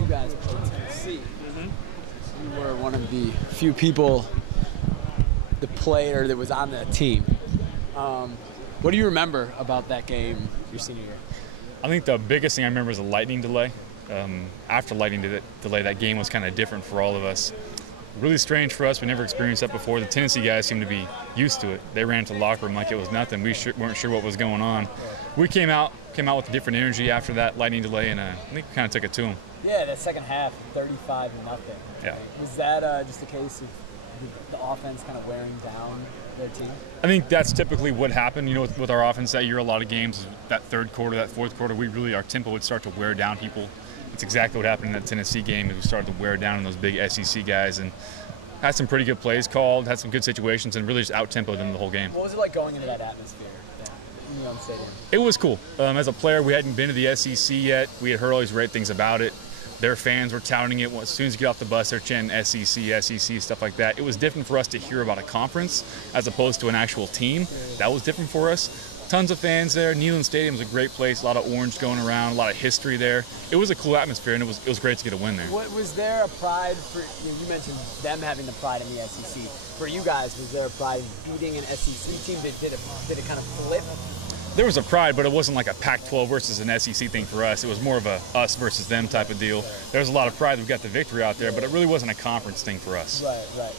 you guys played Tennessee. You were one of the few people, the player that was on that team. What do you remember about that game your senior year? I think the biggest thing I remember is the lightning delay. After lightning delay, that game was kind of different for all of us. Really strange for us. We never experienced that before. The Tennessee guys seemed to be used to it. They ran to the locker room like it was nothing. We weren't sure what was going on. We came out with a different energy after that lightning delay, and I think we kind of took it to them. Yeah, that second half, 35-0. Yeah. Was that just a case of the offense kind of wearing down their team? I think that's typically what happened. You know, with our offense that year, a lot of games, that third quarter, that fourth quarter, our tempo would start to wear down people. It's exactly what happened in that Tennessee game. We started to wear down those big SEC guys and had some pretty good plays called, had some good situations, and really just out-tempoed them the whole game. What was it like going into that atmosphere in the stadium? It was cool. As a player, we hadn't been to the SEC yet. We had heard all these great things about it. Their fans were touting it. As soon as you get off the bus, they're chanting SEC, stuff like that. It was different for us to hear about a conference as opposed to an actual team. That was different for us. Tons of fans there. Neyland Stadium is a great place. A lot of orange going around, a lot of history there. It was a cool atmosphere, and it was great to get a win there. What was there a pride for? You mentioned them having the pride in the SEC. For you guys, was there a pride in beating an SEC team? Did it kind of flip? There was a pride, but it wasn't like a Pac-12 versus an SEC thing for us. It was more of a us versus them type of deal. There was a lot of pride that we got the victory out there, but it really wasn't a conference thing for us. Right.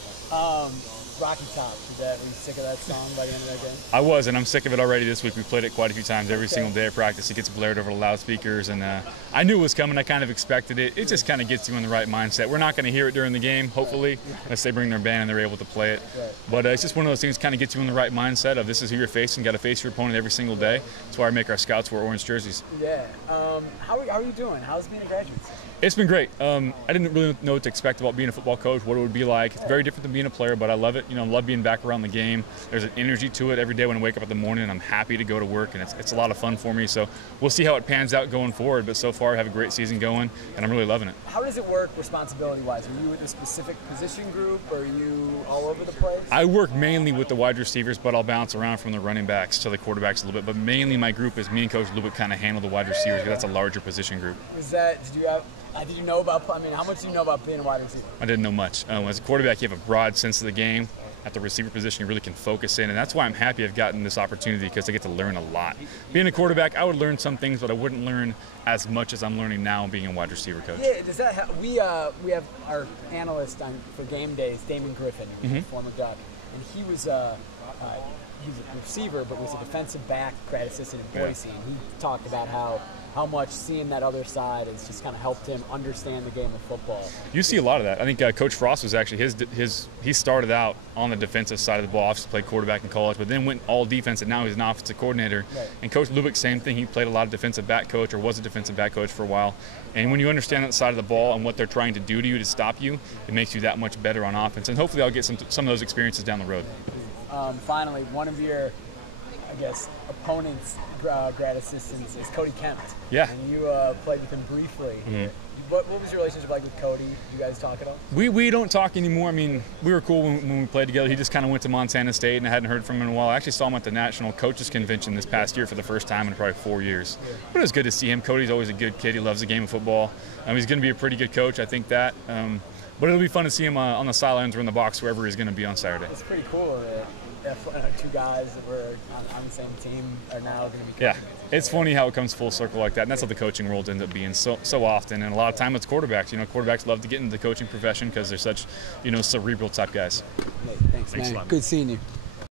Rocky Top, were you sick of that song by the end of that game? I was, and I'm sick of it already this week. We played it quite a few times every single day at practice. It gets blared over the loudspeakers, and I knew it was coming. I kind of expected it. It just kind of gets you in the right mindset. We're not going to hear it during the game, hopefully, unless they bring their band and they're able to play it. Right. But it's just one of those things that kind of gets you in the right mindset of this is who you're facing. Got to face your opponent every single day. That's why I make our scouts wear orange jerseys. Yeah. How are you doing? How's being a graduate? It's been great. I didn't really know what to expect about being a football coach, what it would be like. It's very different than being a player, but I love it. You know, I love being back around the game. There's an energy to it every day when I wake up in the morning, and I'm happy to go to work, and it's a lot of fun for me. So we'll see how it pans out going forward, but so far I have a great season going, and I'm really loving it. How does it work responsibility-wise? Are you with a specific position group, or are you all over the place? I work mainly with the wide receivers, but I'll bounce around from the running backs to the quarterbacks a little bit. But mainly my group is me and Coach Lubick kind of handle the wide receivers because that's a larger position group. Did you know about? How much do you know about being a wide receiver? I didn't know much. As a quarterback, you have a broad sense of the game. At the receiver position, you really can focus in, and that's why I'm happy I've gotten this opportunity because I get to learn a lot. Being a quarterback, I would learn some things, but I wouldn't learn as much as I'm learning now being a wide receiver coach. Yeah, does that we have our analyst for game days, Damon Griffin, who's a former Duck, and he was a receiver, but was a defensive back grad assistant in Boise, and he talked about how much seeing that other side has just kind of helped him understand the game of football. You see a lot of that. I think Coach Frost was actually he started out on the defensive side of the ball, obviously played quarterback in college, but then went all defense, and now he's an offensive coordinator. Right. And Coach Lubick, same thing. He played a lot of defensive back coach, or was a defensive back coach for a while. And when you understand that side of the ball and what they're trying to do to you to stop you, it makes you that much better on offense. And hopefully I'll get some of those experiences down the road. Finally, one of your, opponent's grad assistants is Cody Kemp. Yeah. And you played with him briefly. Mm-hmm. What was your relationship like with Cody? You guys talk at all? We don't talk anymore. I mean, we were cool when we played together. He just kind of went to Montana State, and I hadn't heard from him in a while. I actually saw him at the National Coaches Convention this past year for the first time in probably 4 years. Yeah. But it was good to see him. Cody's always a good kid. He loves the game of football. He's going to be a pretty good coach, I think that. But it'll be fun to see him on the sidelines or in the box, wherever he's going to be on Saturday. It's pretty cool that two guys that were on the same team are now going to be coaching. Yeah, it's funny how it comes full circle like that, and that's how the coaching world ends up being so often. And a lot of time it's quarterbacks. Quarterbacks love to get into the coaching profession because they're such, cerebral type guys. Hey, thanks man. Good seeing you.